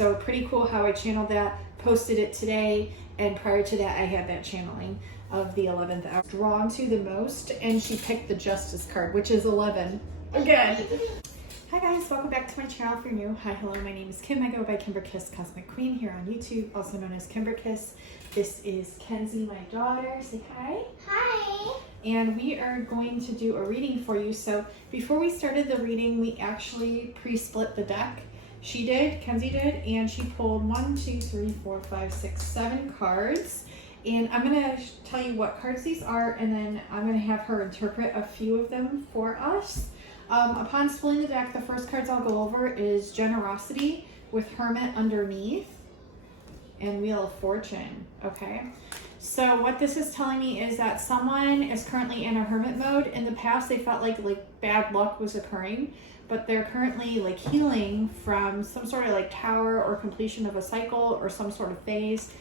So pretty cool how I channeled that, posted it today, and prior to that I had that channeling of the 11th hour. Drawn to the most, and she picked the Justice card, which is 11 again. Hi guys, welcome back to my channel if you're new. Hi, hello, my name is Kim. I go by Kimberkiss Cosmic Queen here on YouTube, also known as Kimberkiss. This is Kenzie, my daughter. Say hi. Hi. And we are going to do a reading for you. So before we started the reading, we actually pre-split the deck. She did, Kenzie did, and she pulled 1, 2, 3, 4, 5, 6, 7 cards. And I'm gonna tell you what cards these are, and then I'm gonna have her interpret a few of them for us. Upon splitting the deck, the first cards I'll go over is Generosity with Hermit underneath and Wheel of Fortune, okay? So what this is telling me is that someone is currently in a hermit mode. In the past, they felt like bad luck was occurring, but they're currently like healing from some sort of like tower or completion of a cycle or some sort of phase.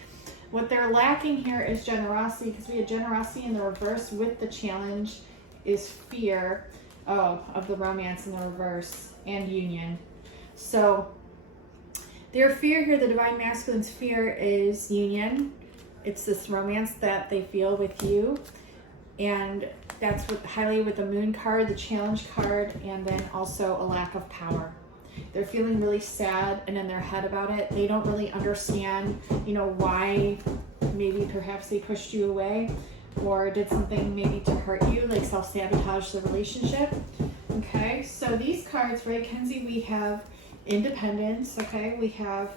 What they're lacking here is generosity, because we had generosity in the reverse with the challenge is fear. Of the romance in the reverse and union. So their fear here, the divine masculine's fear, is union. It's this romance that they feel with you, and that's what highly with the moon card, the challenge card, and then also a lack of power. They're feeling really sad and in their head about it. They don't really understand, why maybe perhaps they pushed you away or did something maybe to hurt you, like self-sabotage the relationship. Okay, so these cards, right, Kenzie, we have independence, okay? We have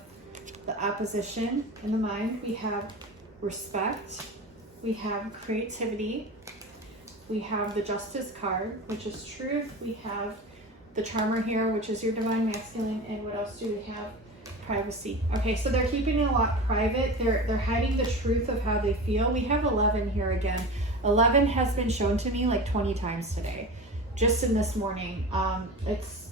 the opposition in the mind. We have respect. We have creativity. We have the Justice card, which is truth. We have the Charmer here, which is your divine masculine. And what else do we have? Privacy. Okay, so they're keeping it a lot private. They're hiding the truth of how they feel. We have 11 here again. 11 has been shown to me like 20 times today, just in this morning. It's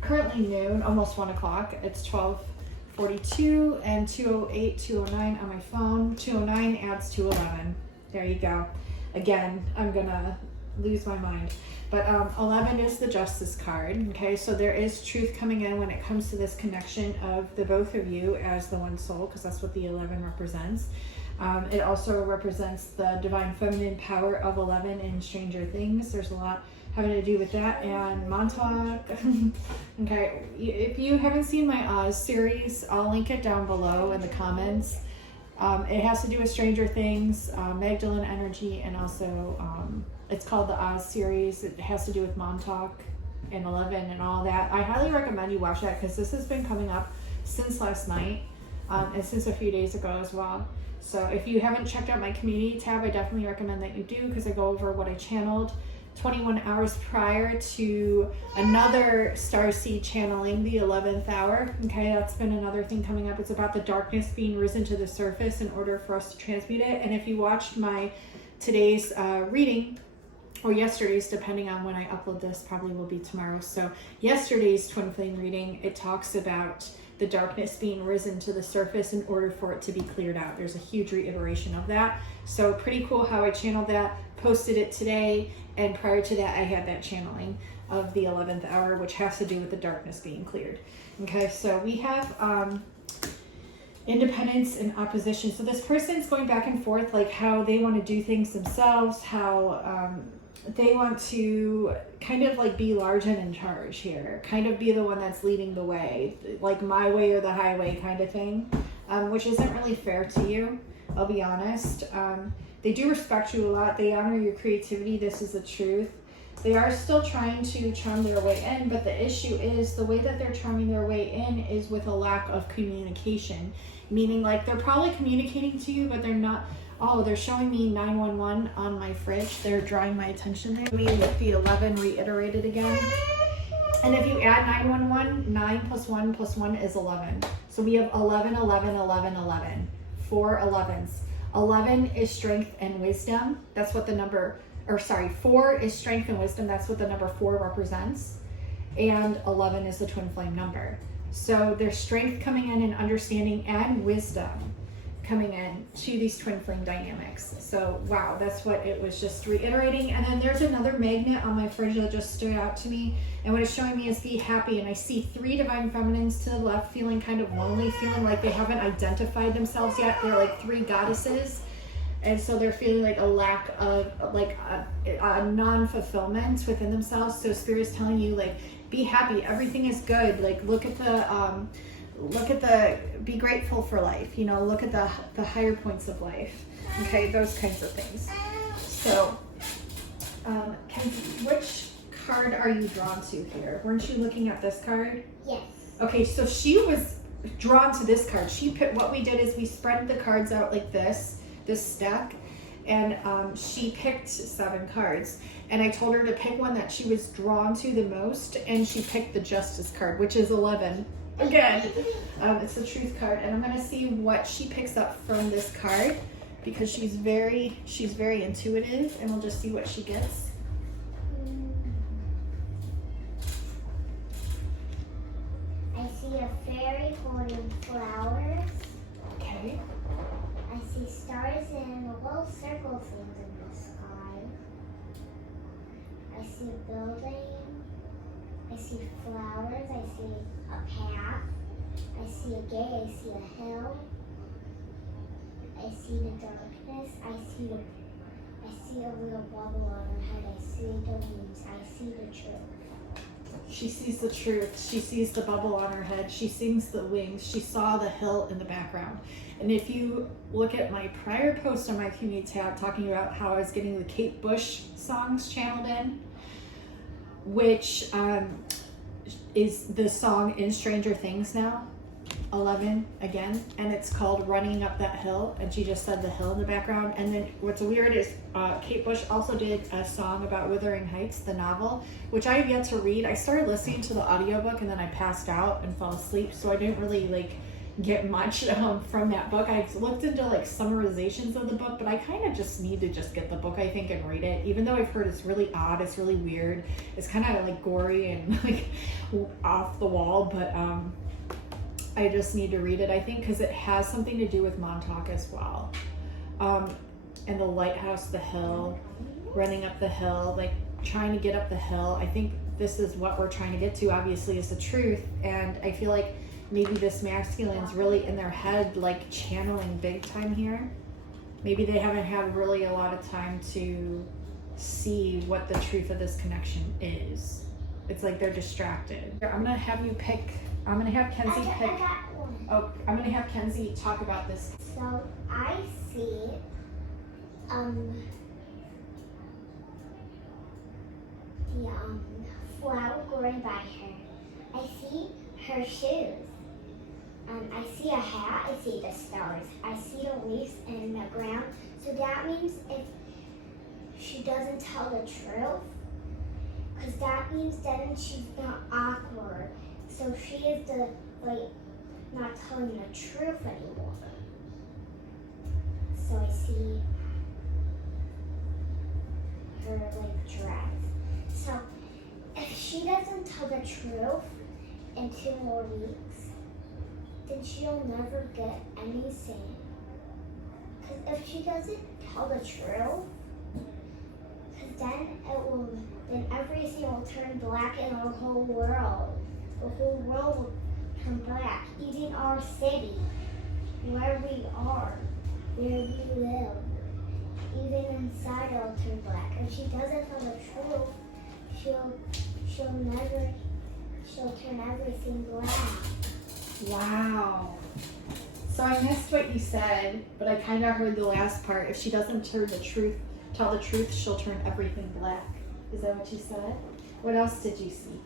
currently noon, almost 1 o'clock. It's 12:42 and 2:08, 2:09 on my phone. 2:09 adds to 11. There you go. Again, I'm gonna lose my mind. But 11 is the Justice card, okay? So there is truth coming in when it comes to this connection of the both of you as the one soul, because that's what the 11 represents. It also represents the divine feminine power of 11 in Stranger Things. There's a lot having to do with that, and Montauk. Okay, if you haven't seen my Oz series, I'll link it down below in the comments. It has to do with Stranger Things, Magdalene energy, and also it's called the Oz series. It has to do with Montauk and 11 and all that. I highly recommend you watch that, because this has been coming up since last night and since a few days ago as well. So if you haven't checked out my community tab, I definitely recommend that you do, because I go over what I channeled 21 hours prior to another starseed channeling, the 11th hour. Okay, that's been another thing coming up. It's about the darkness being risen to the surface in order for us to transmute it. And if you watched my today's reading, or yesterday's, depending on when I upload this, probably will be tomorrow. So yesterday's Twin Flame reading, it talks about the darkness being risen to the surface in order for it to be cleared out. There's a huge reiteration of that. So pretty cool how I channeled that, posted it today, and prior to that I had that channeling of the 11th hour, which has to do with the darkness being cleared. Okay, so we have independence and opposition. So this person's going back and forth, like how they want to do things themselves, how they want to kind of like be large and in charge here, kind of be the one that's leading the way, like my way or the highway kind of thing, which isn't really fair to you, I'll be honest. They do respect you a lot. They honor your creativity. This is the truth. They are still trying to charm their way in, but the issue is the way that they're charming their way in is with a lack of communication, meaning like they're probably communicating to you, but they're not. Oh, they're showing me 911 on my fridge. They're drawing my attention there. Me with the 11 reiterated again. And if you add 911, 9 plus 1 plus 1 is 11. So we have 11, 11, 11, 11. 4 11s. 11 is strength and wisdom. That's what the number, 4 is strength and wisdom. That's what the number 4 represents. And 11 is the twin flame number. So there's strength coming in and understanding and wisdom. coming in to these twin flame dynamics. So wow, that's what it was just reiterating. And then there's another magnet on my fridge that just stood out to me, and what it's showing me is be happy. And I see 3 divine feminines to the left feeling kind of lonely, feeling like they haven't identified themselves yet. They're like 3 goddesses, and so they're feeling like a lack of, like a non-fulfillment within themselves. So Spirit's telling you, like, be happy, everything is good. Like, look at the be grateful for life, you know, look at the higher points of life. Okay, those kinds of things. So which card are you drawn to here? Weren't you looking at this card? Yes. Okay, so she was drawn to this card. She picked, what we did is we spread the cards out like this stack, and she picked 7 cards, and I told her to pick one that she was drawn to the most, and she picked the Justice card, which is 11. Again, it's the Truth card, and I'm going to see what she picks up from this card, because she's very intuitive, and we'll just see what she gets. I see a fairy holding flowers. Okay. I see stars and little circle things in the sky. I see a building. I see flowers. I see a path. I see a gate. I see a hill. I see the darkness. I see a little bubble on her head. I see the wings. I see the truth. She sees the truth. She sees the bubble on her head. She sees the wings. She saw the hill in the background. And if you look at my prior post on my community tab talking about how I was getting the Kate Bush songs channeled in, which is the song in Stranger Things now, 11 again, and it's called Running Up That Hill, and she just said the hill in the background. And then what's weird is Kate Bush also did a song about Wuthering Heights, the novel, which I have yet to read. I started listening to the audiobook and then I passed out and fell asleep, so I didn't really get much from that book. I looked into summarizations of the book, but I kind of just need to just get the book, I think, and read it, even though I've heard it's really odd, it's really weird, it's kind of gory and off the wall, but I just need to read it, I think, because it has something to do with Montauk as well. And the lighthouse, the hill, running up the hill, trying to get up the hill. I think this is what we're trying to get to, obviously, is the truth. And I feel like maybe this masculine's really in their head, channeling big time here. Maybe they haven't had really a lot of time to see what the truth of this connection is. It's like they're distracted. I'm gonna have you pick. I'm gonna have Kenzie pick. I got one. Oh, I'm gonna have Kenzie talk about this. So I see the flower growing by her. I see her shoes. I see a hat. I see the stars. I see the leaves in the ground. So that means if she doesn't tell the truth, because that means then she's not awkward. So she is not telling the truth anymore. So I see her dress. So if she doesn't tell the truth in 2 more weeks, then she'll never get anything. Because if she doesn't tell the truth, then everything will turn black in our whole world. The whole world will turn black. Even our city, where we are, where we live, even inside it'll turn black. If she doesn't tell the truth, she'll turn everything black. Wow. So I missed what you said, but I kind of heard the last part. If she doesn't tell the truth, she'll turn everything black. Is that what you said? What else did you see?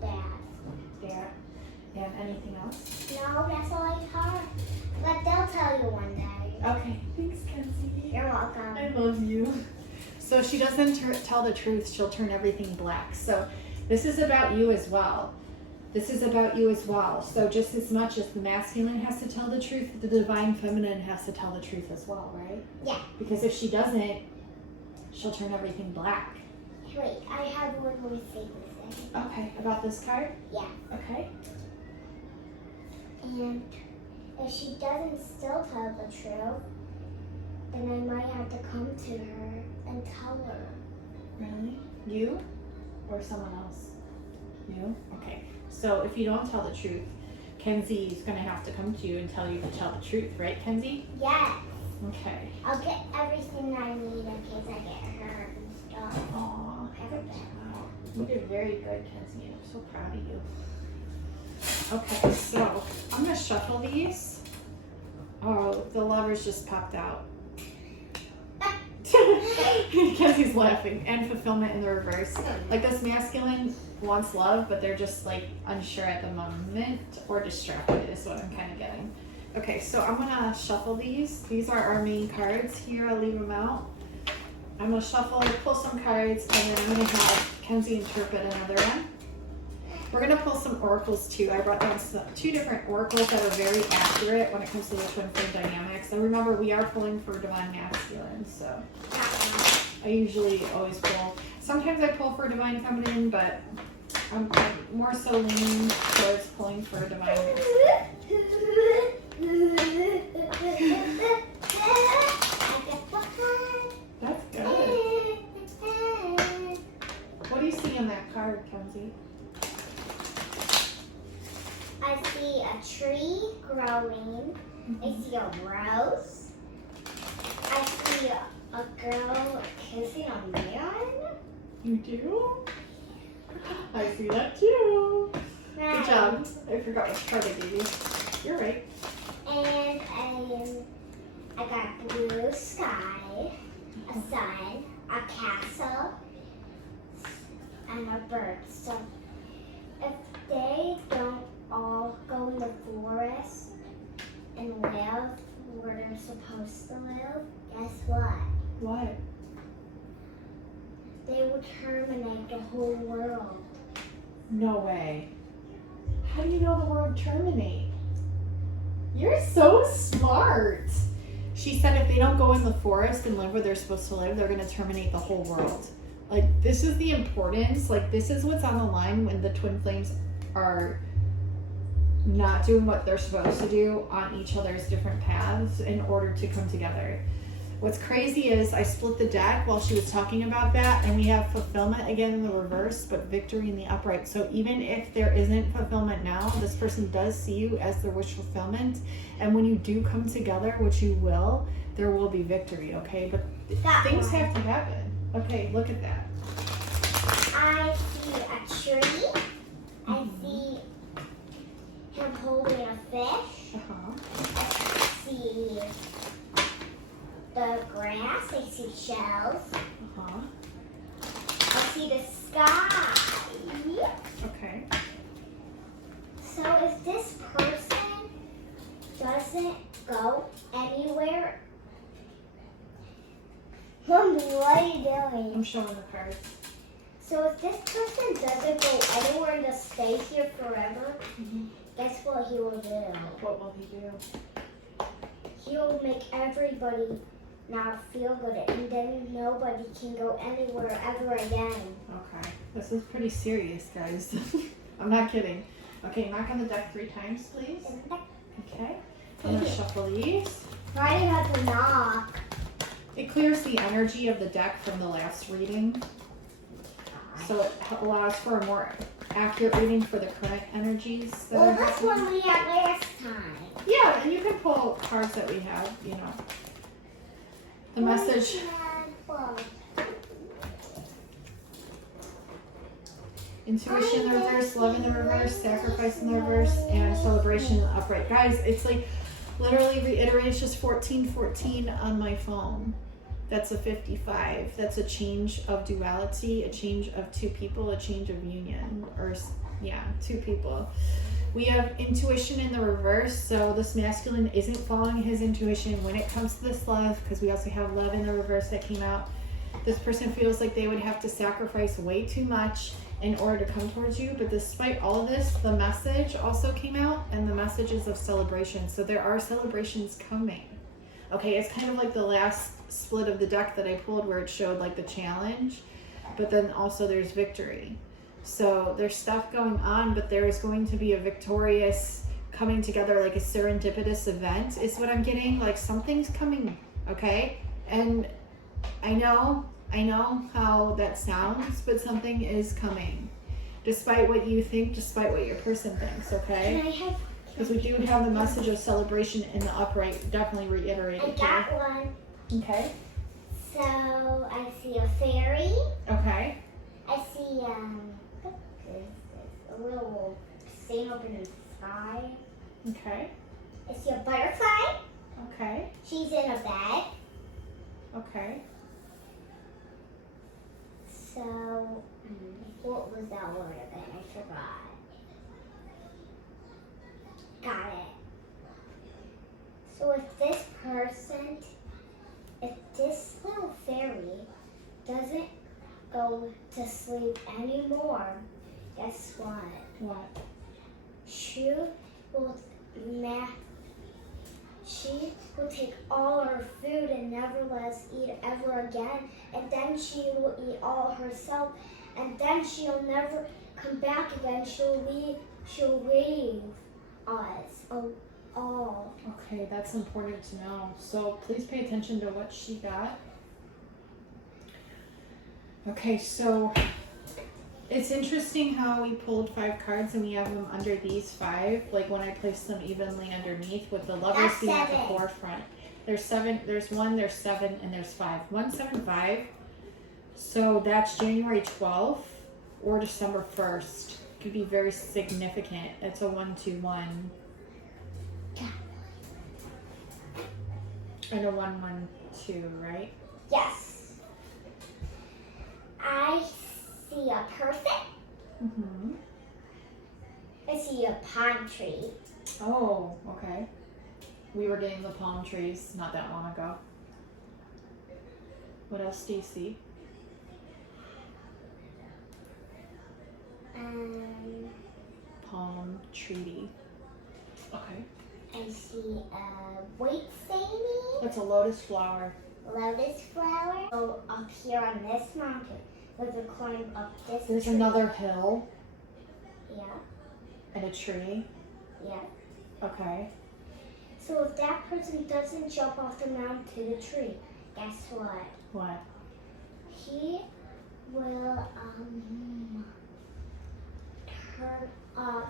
That. And anything else? No, that's all I heard. But they'll tell you one day. Okay. Thanks, Kenzie. You're welcome. I love you. So if she doesn't tell the truth, she'll turn everything black. So this is about you as well. This is about you as well. So just as much as the masculine has to tell the truth, the divine feminine has to tell the truth as well, right? Yeah. Because if she doesn't, she'll turn everything black. Wait, I have one more thing to say. Okay, about this card? Yeah. Okay. And if she doesn't still tell the truth, then I might have to come to her and tell her. Really? You? Or someone else? You? Okay. So if you don't tell the truth, Kenzie's going to have to come to you and tell you to tell the truth, right, Kenzie? Yes. Okay. I'll get everything I need in case I get hurt and stuff. Aw. Everything. Wow. You did very good, Kenzie. I'm so proud of you. Okay, so I'm going to shuffle these. Oh, the lovers just popped out. Kenzie's laughing. And fulfillment in the reverse. Like this masculine wants love, but they're just like unsure at the moment or distracted is what I'm kind of getting. Okay, so I'm gonna shuffle these. These are our main cards. Here, I'll leave them out. I'm gonna shuffle, pull some cards, and then I'm gonna have Kenzie interpret another one. We're gonna pull some oracles too. I brought down two different oracles that are very accurate when it comes to the twin flame dynamics. And remember, we are pulling for divine masculine, so I usually always pull. Sometimes I pull for divine feminine, but I'm more so leaning towards pulling for divine masculine. That's good. What do you see on that card, Kenzie? I see a tree growing. I see a rose. I see a girl kissing a man. You do? I see that too. Good job. I forgot which card I gave you. You're right. And I got blue sky, a sun, a castle, and a bird. So if they don't all go in the forest and live where they're supposed to live, guess what? What? They would terminate the whole world. No way. How do you know the word terminate? You're so smart. She said if they don't go in the forest and live where they're supposed to live, they're going to terminate the whole world. Like, this is the importance. Like, this is what's on the line when the twin flames are not doing what they're supposed to do on each other's different paths in order to come together. What's crazy is I split the deck while she was talking about that, and we have fulfillment again in the reverse, but victory in the upright. So even if there isn't fulfillment now, this person does see you as their wish fulfillment. And when you do come together, which you will, there will be victory, okay? But things have to happen. Okay, look at that. I see a tree. I see him holding a fish. I see the grass. I see shells. I see the sky. Okay. So if this person doesn't go anywhere, Mommy, what are you doing? I'm showing the cards. So if this person doesn't go anywhere and just stay here forever, guess what he will do? What will he do? He'll make everybody not feel good, and then nobody can go anywhere ever again. Okay. This is pretty serious, guys. I'm not kidding. Okay, knock on the deck 3 times, please. Okay. I'm going to shuffle these. Why do you have to knock? It clears the energy of the deck from the last reading. So it allows for a more accurate reading for the current energies. That Well, are that's happening. what we had last time. Yeah, and you can pull cards that we have, you know. The message. Intuition in the reverse, love in the reverse, sacrifice in the reverse, and celebration in the upright. Guys, it's like literally reiterate, it's just 1414 on my phone. That's a 55. That's a change of duality, a change of 2 people, a change of union, or yeah, 2 people. We have intuition in the reverse, so this masculine isn't following his intuition when it comes to this love, because we also have love in the reverse that came out. This person feels like they would have to sacrifice way too much in order to come towards you, but despite all of this, the message also came out, and the message is of celebration. So there are celebrations coming. Okay, it's kind of like the last split of the deck that I pulled where it showed like the challenge, but then also there's victory. So there's stuff going on, but there is going to be a victorious coming together, like a serendipitous event is what I'm getting. Like something's coming, okay? And I know how that sounds, but something is coming. Despite what you think, despite what your person thinks, okay? Because we do have the message of celebration in the upright, definitely reiterated. I got one. Okay. So I see a fairy. Okay. I see what is this? A little thing up in the sky. Okay. I see a butterfly. Okay. She's in a bed. Okay. So what was that word again? I forgot. Got it. So if this little fairy doesn't go to sleep anymore, guess what? What? She will take all her food and never let us eat ever again, and then she will eat all herself, and then she'll never come back again. She'll leave us all. Okay, that's important to know. So please pay attention to what she got. Okay, so it's interesting how we pulled 5 cards and we have them under these 5, like when I placed them evenly underneath with the lovers That's being at 7. the forefront. There's 7, there's 1, there's 7, and there's 5. 175. So that's January 12th or December 1st. Could be very significant. It's a 1-2-1. And a 1-1-2, right? Yes. I see a person. Mm-hmm. I see a palm tree. Oh, okay. We were getting the palm trees not that long ago. What else do you see? Palm treaty. Okay. I see a white stain. That's a lotus flower. Lotus flower. So up here on this mountain, we could climb up this There's tree. another hill Yeah, and a tree. yeah. Okay. So if that person doesn't jump off the mountain to the tree, guess what? What? He will turn off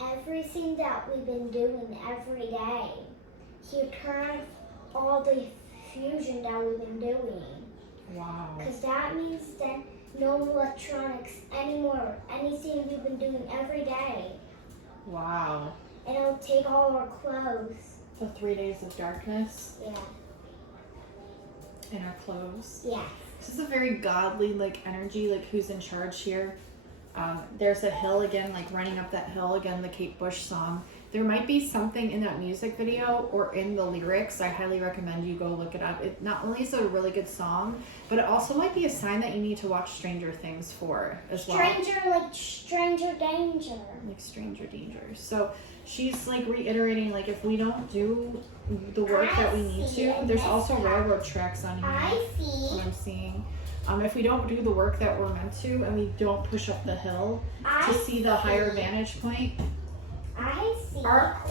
everything that we've been doing every day. He'll turn off all the fusion that we've been doing. Wow. Because that means that no electronics anymore. Anything we've been doing every day. Wow. And it'll take all our clothes. So 3 days of darkness Yeah. in our clothes. Yeah. This is a very godly like energy, like who's in charge here. There's a hill again, like running up that hill again, the Kate Bush song. There might be something in that music video or in the lyrics. I highly recommend you go look it up. It not only is it a really good song, but it also might be a sign that you need to watch Stranger Things for as well. Stranger danger. Like stranger danger. So she's like reiterating, like if we don't do the work that we need to, there's also railroad tracks on here. I see. What I'm seeing. If we don't do the work that we're meant to and we don't push up the hill to see the higher vantage point, I see.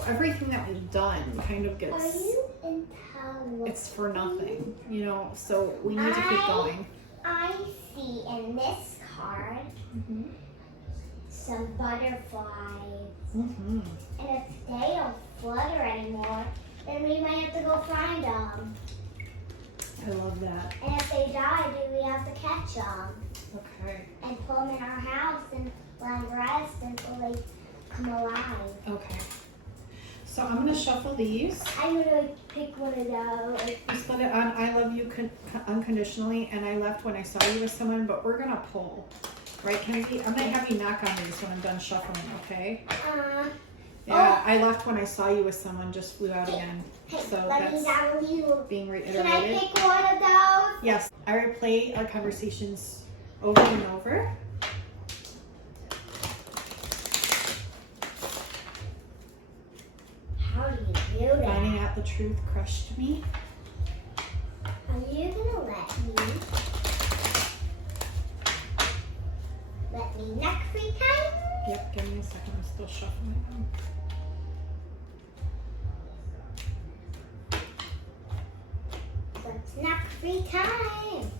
everything that we've done kind of Are gets, you intelligent? it's for nothing, you know, so we need to keep going. I see in this card some butterflies. Mm-hmm. And if they don't flutter anymore, then we might have to go find them. I love that. And if they die, then we have to catch them Okay. and put them in our house and let them rest until they come alive. Okay. So I'm going to shuffle these. I'm going to pick one of those. You split it on I love you unconditionally, and I left when I saw you with someone, but we're going to pull. Right, Kenzie? I'm going to have you knock on these when I'm done shuffling, okay? Yeah, I left when I saw you with someone, just flew out again. So that's being reiterated. Can I pick one of those? Yes, I replay our conversations over and over. How do you do that? Finding out the truth crushed me. Are you gonna let me neck free time? Yep, give me a second, I'm still shuffling them. free time.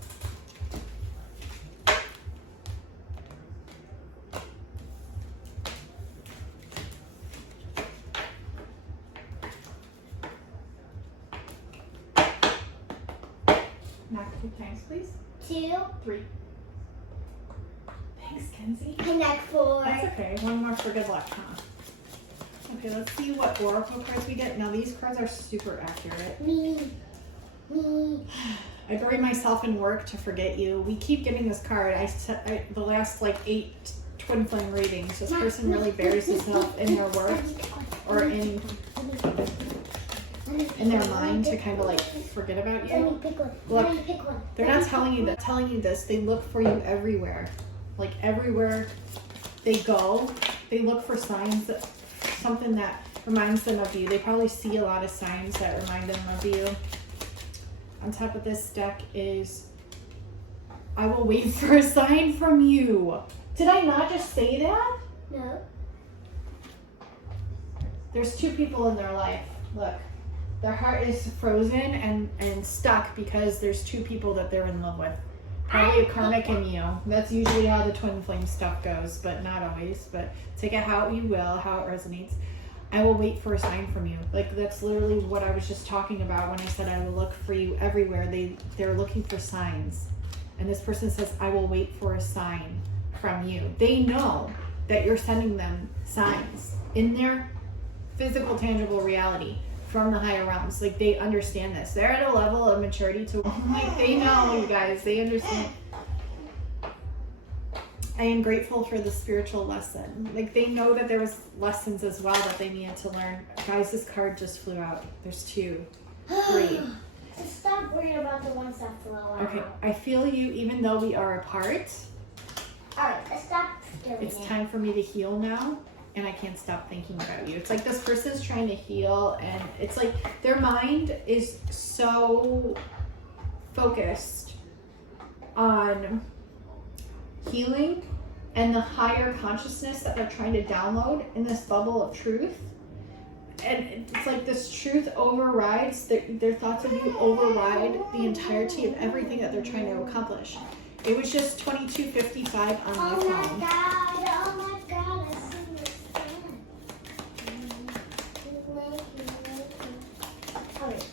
Knock 2 times, please. 2. 3. Thanks, Kenzie. And knock 4. That's okay. One more for good luck, huh? Okay, let's see what oracle cards we get. Now these cards are super accurate. Me. I bury myself in work to forget you. We keep getting this card. The last like 8 twin flame readings. This person really buries himself in their work or in their mind to kind of like forget about you. Look, they're not telling you that. Telling you this. They look for you everywhere. Like everywhere they go, they look for signs that something that reminds them of you. They probably see a lot of signs that remind them of you. On top of this deck is, I will wait for a sign from you. Did I not just say that? No. There's 2 people in their life. Look, their heart is frozen and stuck because there's 2 people that they're in love with. Probably a karmic in you. That's usually how the twin flame stuff goes, but not always. But take it how you will, how it resonates. I will wait for a sign from you. Like that's literally what I was just talking about when I said I will look for you everywhere. They're looking for signs. And this person says, I will wait for a sign from you. They know that you're sending them signs in their physical, tangible reality from the higher realms. Like they understand this. They're at a level of maturity to like they know, you guys. They understand. I am grateful for the spiritual lesson. Like they know that there was lessons as well that they needed to learn. Guys, this card just flew out. There's 2, 3. Stop worrying about the ones that flew out. Okay, I feel you even though we are apart. Alright, stop doing It's it. time for me to heal now. And I can't stop thinking about you. It's like this person's trying to heal and it's like their mind is so focused on healing and the higher consciousness that they're trying to download in this bubble of truth. And it's like this truth overrides, their thoughts of you override the entirety of everything that they're trying to accomplish. It was just $22.55 on my phone. Oh my god, I see this thing.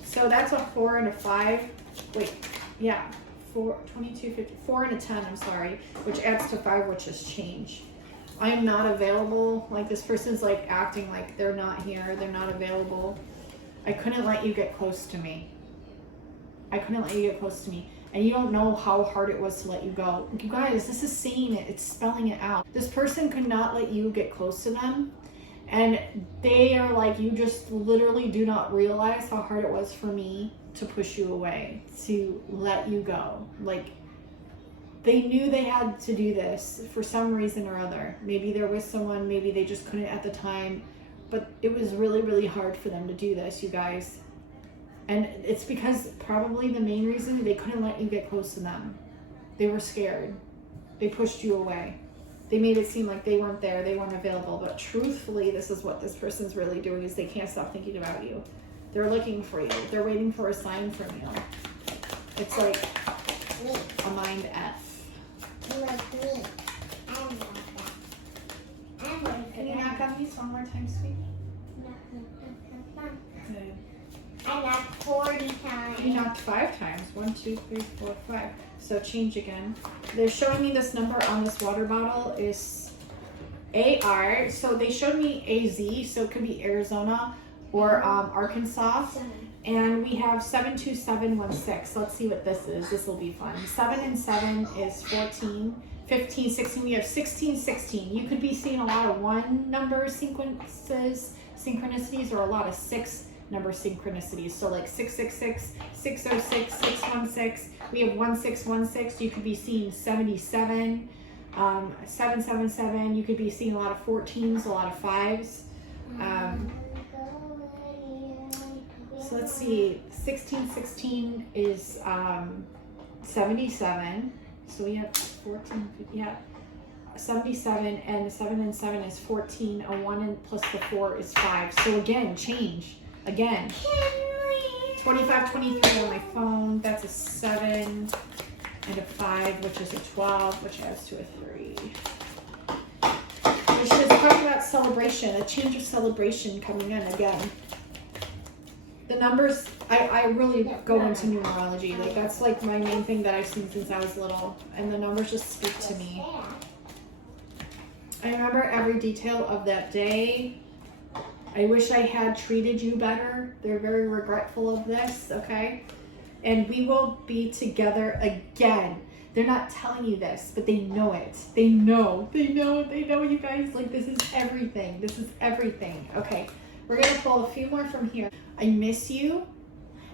So that's a 4 and a 5. Wait, yeah. 22.50, 4 and a 10, I'm sorry, which adds to 5, which is change. I am not available. Like this person's like acting like they're not here, they're not available. I couldn't let you get close to me. I couldn't let you get close to me. And you don't know how hard it was to let you go. You guys, this is saying it, it's spelling it out. This person could not let you get close to them. And they are like, you just literally do not realize how hard it was for me to push you away, to let you go. Like they knew they had to do this for some reason or other. Maybe they're with someone, maybe they just couldn't at the time, but it was really, really hard for them to do this, you guys. And it's because probably the main reason they couldn't let you get close to them. They were scared. They pushed you away. They made it seem like they weren't there, they weren't available, but truthfully, this is what this person's really doing is they can't stop thinking about you. They're looking for you. They're waiting for a sign from you. It's like a mind F. Like me. I'm like that. I'm like Can you knock on these one more time, sweet? Good. I knocked 40 times. You knocked 5 times. 1, 2, 3, 4, 5. So change again. They're showing me this number on this water bottle is AR. So they showed me AZ, so it could be Arizona or Arkansas. And we have 72716. Let's see what this is. This will be fun. 7 and 7 is 14, 15, 16. We have 16, 16. You could be seeing a lot of 1 number synchronicities, or a lot of 6 number synchronicities. So like 666, 606, 616. We have 1616. You could be seeing 77, 777. You could be seeing a lot of 14s, a lot of 5s. So let's see, 1616 is 77. So we have 14, yeah, 77, and 7 and 7 is 14. A 1 and plus the 4 is 5. So again, change. Again. 25, 23 on my phone. That's a 7 and a 5, which is a 12, which adds to a 3. Which is talking about celebration, a change of celebration coming in again. The numbers, I really go into numerology. Like, that's like my main thing that I've seen since I was little. And the numbers just speak to me. I remember every detail of that day. I wish I had treated you better. They're very regretful of this, okay? And we will be together again. They're not telling you this, but they know it. They know, you guys. Like, this is everything. This is everything. Okay, we're going to pull a few more from here. I miss you.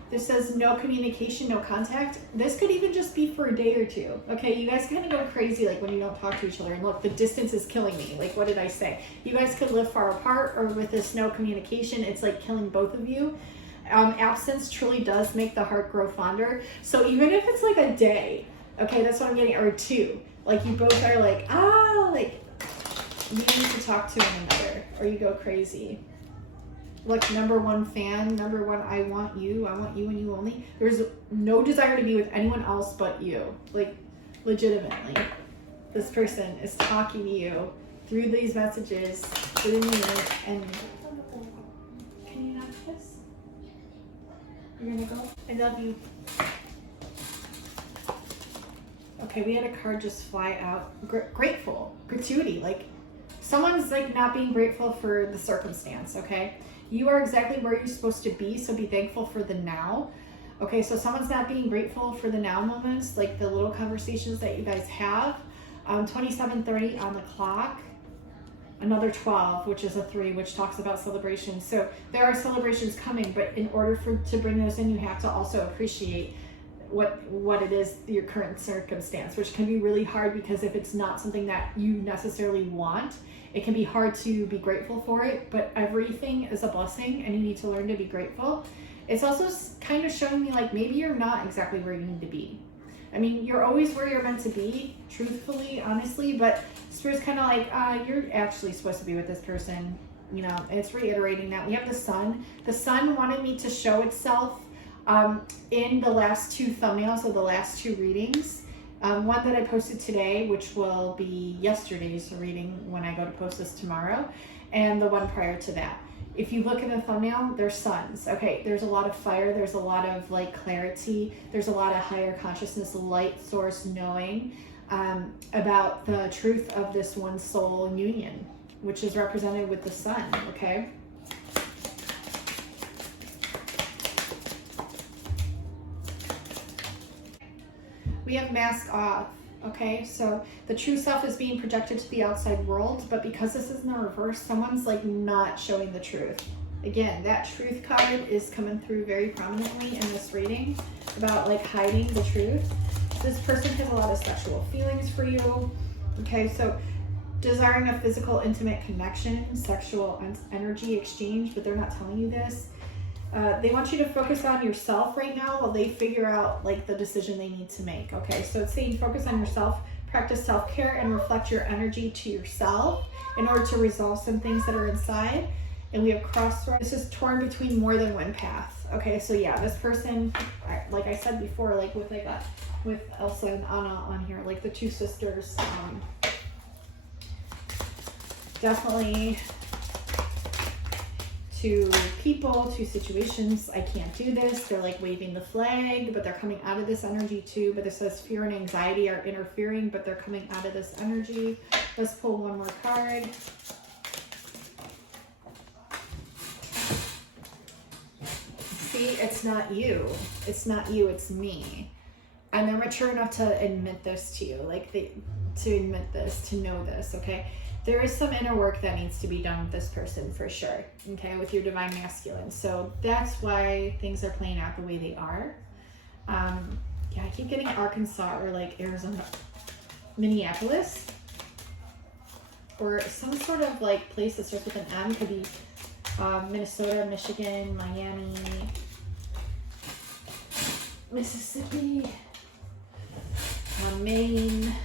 This says no communication, no contact. This could even just be for a day or two. Okay, you guys kind of go crazy like when you don't talk to each other. And look, the distance is killing me. Like, what did I say? You guys could live far apart, or with this no communication, it's like killing both of you. Absence truly does make the heart grow fonder. So even if it's like a day, okay, that's what I'm getting, or 2. Like, you both are like, like, you need to talk to one another, or you go crazy. Like, number 1 fan, number 1, I want you and you only. There's no desire to be with anyone else but you. Like, legitimately. This person is talking to you through these messages, through me, and can you not kiss? You're gonna go? I love you. Okay, we had a card just fly out. Grateful, gratuity. Like, someone's like not being grateful for the circumstance, okay? You are exactly where you're supposed to be, so be thankful for the now. Okay, so someone's not being grateful for the now moments, like the little conversations that you guys have. 27:30 on the clock. Another 12, which is a 3, which talks about celebrations. So there are celebrations coming, but in order to bring those in, you have to also appreciate what it is, your current circumstance, which can be really hard, because if it's not something that you necessarily want, it can be hard to be grateful for it. But everything is a blessing, and you need to learn to be grateful. It's also kind of showing me like maybe you're not exactly where you need to be. I mean, you're always where you're meant to be, truthfully, honestly, but Spirit's kind of like, you're actually supposed to be with this person. You know, it's reiterating that. We have the sun. The sun wanted me to show itself in the last 2 thumbnails of the last 2 readings. One that I posted today, which will be yesterday's reading when I go to post this tomorrow, and the one prior to that. If you look at the thumbnail, they're suns. Okay, there's a lot of fire, there's a lot of like clarity, there's a lot of higher consciousness, light source knowing about the truth of this one soul union, which is represented with the sun, okay? We have mask off, okay? So the true self is being projected to the outside world, but because this is in the reverse, someone's like not showing the truth. Again, that truth card is coming through very prominently in this reading about like hiding the truth. This person has a lot of sexual feelings for you, okay? So desiring a physical, intimate connection, sexual energy exchange, but they're not telling you this. They want you to focus on yourself right now while they figure out like the decision they need to make. Okay, so it's saying focus on yourself, practice self-care, and reflect your energy to yourself in order to resolve some things that are inside. And we have crossroads. This is torn between more than one path. Okay, so yeah, this person, like I said before, like with Elsa and Anna on here, like the 2 sisters, definitely 2 people, 2 situations. I can't do this. They're like waving the flag, but they're coming out of this energy too. But this says fear and anxiety are interfering, but they're coming out of this energy. Let's pull one more card. See, it's not you. It's not you, it's me. And they're mature enough to admit this to you, like to admit this, to know this, okay? There is some inner work that needs to be done with this person for sure, okay, with your divine masculine. So that's why things are playing out the way they are. Yeah, I keep getting Arkansas or like Arizona, Minneapolis, or some sort of like place that starts with an M. Could be Minnesota, Michigan, Miami, Mississippi, Maine.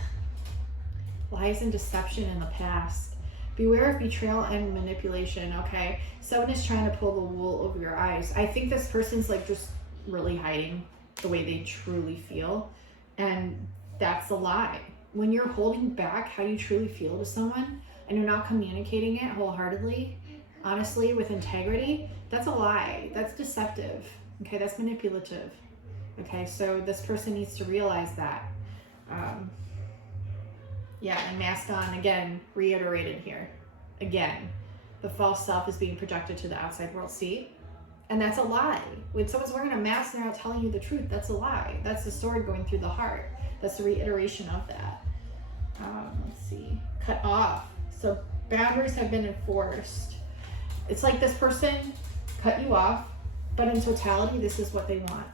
Lies and deception in the past. Beware of betrayal and manipulation, okay? Someone is trying to pull the wool over your eyes. I think this person's like just really hiding the way they truly feel. And that's a lie. When you're holding back how you truly feel to someone and you're not communicating it wholeheartedly, honestly, with integrity, that's a lie. That's deceptive. Okay, that's manipulative. Okay, so this person needs to realize that. Yeah, and masked on, again, reiterated here. Again, the false self is being projected to the outside world. See? And that's a lie. When someone's wearing a mask and they're not telling you the truth, that's a lie. That's the sword going through the heart. That's the reiteration of that. Let's see. Cut off. So boundaries have been enforced. It's like this person cut you off, but in totality, this is what they want.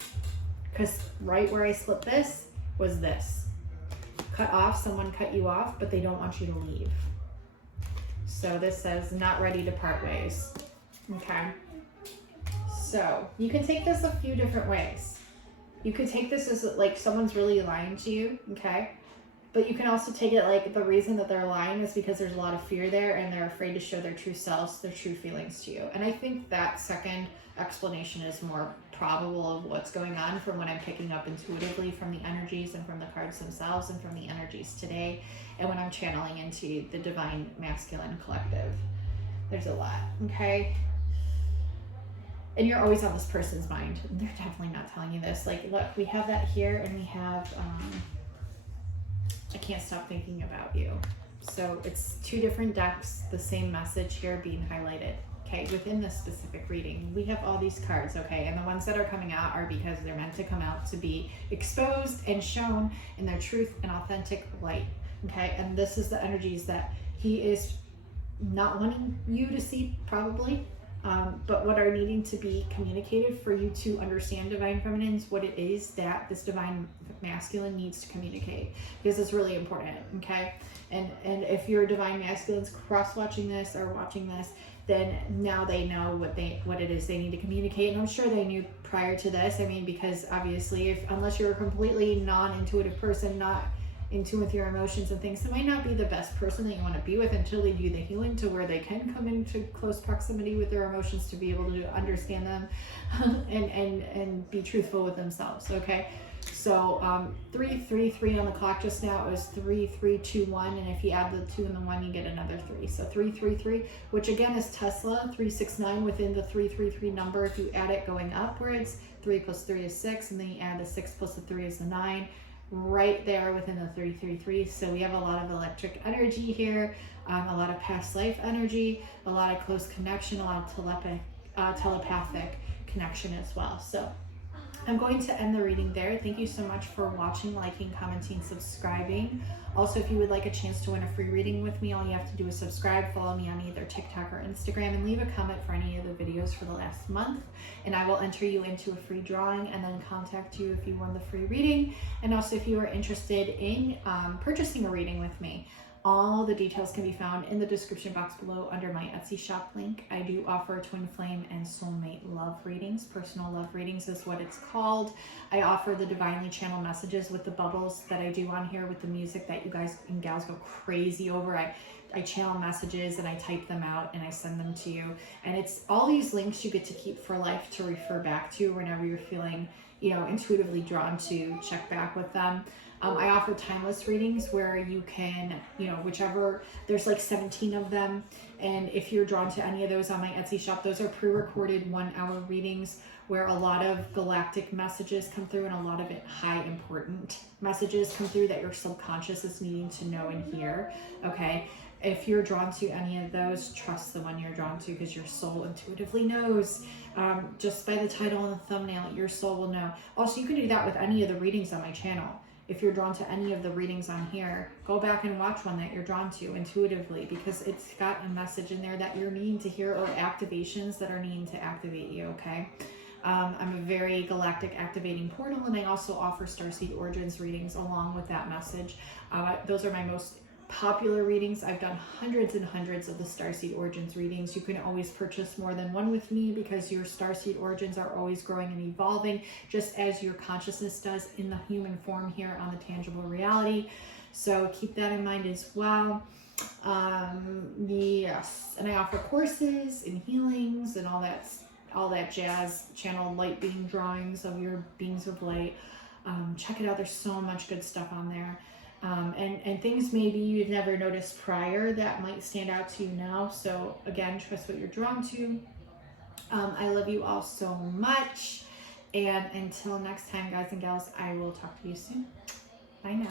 Because right where I slipped this was this. Cut off, someone cut you off, but they don't want you to leave. So this says, not ready to part ways. Okay. So you can take this a few different ways. You could take this as like someone's really lying to you, okay? But you can also take it like the reason that they're lying is because there's a lot of fear there and they're afraid to show their true selves, their true feelings to you. And I think that second explanation is more probable of what's going on from what I'm picking up intuitively from the energies and from the cards themselves and from the energies today and when I'm channeling into the divine masculine collective. There's a lot, okay? And you're always on this person's mind. They're definitely not telling you this. Like, look, we have that here and we have, I can't stop thinking about you. So it's two different decks, the same message here being highlighted. Okay, within this specific reading, we have all these cards, okay? And the ones that are coming out are because they're meant to come out to be exposed and shown in their truth and authentic light, okay? And this is the energies that he is not wanting you to see, probably, but what are needing to be communicated for you to understand divine feminines, what it is that this divine masculine needs to communicate, because it's really important, okay? And if your divine masculines cross-watching this or watching this, then now they know what it is they need to communicate. And I'm sure they knew prior to this. I mean, because obviously, unless you're a completely non-intuitive person, not in tune with your emotions and things, it might not be the best person that you want to be with until they do the healing to where they can come into close proximity with their emotions to be able to understand them and be truthful with themselves, okay? So 333 on the clock just now, it was 3321, and if you add the 2 and the 1, you get another 3. So 333, which again is Tesla, 369 within the 333 number. If you add it going upwards, 3 plus 3 is 6, and then you add the 6 plus the 3 is the 9. Right there within the 333. So we have a lot of electric energy here, a lot of past life energy, a lot of close connection, a lot of telepathic connection as well. So I'm going to end the reading there. Thank you so much for watching, liking, commenting, subscribing. Also, if you would like a chance to win a free reading with me, all you have to do is subscribe, follow me on either TikTok or Instagram, and leave a comment for any of the videos for the last month. And I will enter you into a free drawing and then contact you if you won the free reading. And also, if you are interested in purchasing a reading with me, all the details can be found in the description box below under my Etsy shop link. I do offer twin flame and soulmate love readings. Personal love readings is what it's called. I offer the divinely channeled messages with the bubbles that I do on here with the music that you guys and gals go crazy over. I channel messages and I type them out and I send them to you. And it's all these links you get to keep for life to refer back to whenever you're feeling, you know, intuitively drawn to check back with them. I offer timeless readings where you can, you know, whichever, there's like 17 of them. And if you're drawn to any of those on my Etsy shop, those are pre-recorded 1-hour readings where a lot of galactic messages come through and a lot of it high important messages come through that your subconscious is needing to know and hear. Okay. If you're drawn to any of those, trust the one you're drawn to because your soul intuitively knows. Just by the title and the thumbnail, your soul will know. Also, you can do that with any of the readings on my channel. If you're drawn to any of the readings on here, go back and watch one that you're drawn to intuitively because it's got a message in there that you're needing to hear or activations that are needing to activate you, okay? I'm a very galactic activating portal, and I also offer Starseed Origins readings along with that message. Those are my most popular readings. I've done hundreds and hundreds of the Starseed Origins readings. You can always purchase more than one with me because your Starseed Origins are always growing and evolving, just as your consciousness does in the human form here on the tangible reality. So keep that in mind as well. Yes, and I offer courses and healings and all that all that jazz, channeled light being drawings of your beings of light. Check it out. There's so much good stuff on there. And things maybe you've never noticed prior that might stand out to you now. So again, trust what you're drawn to. I love you all so much. And until next time, guys and gals, I will talk to you soon. Bye now.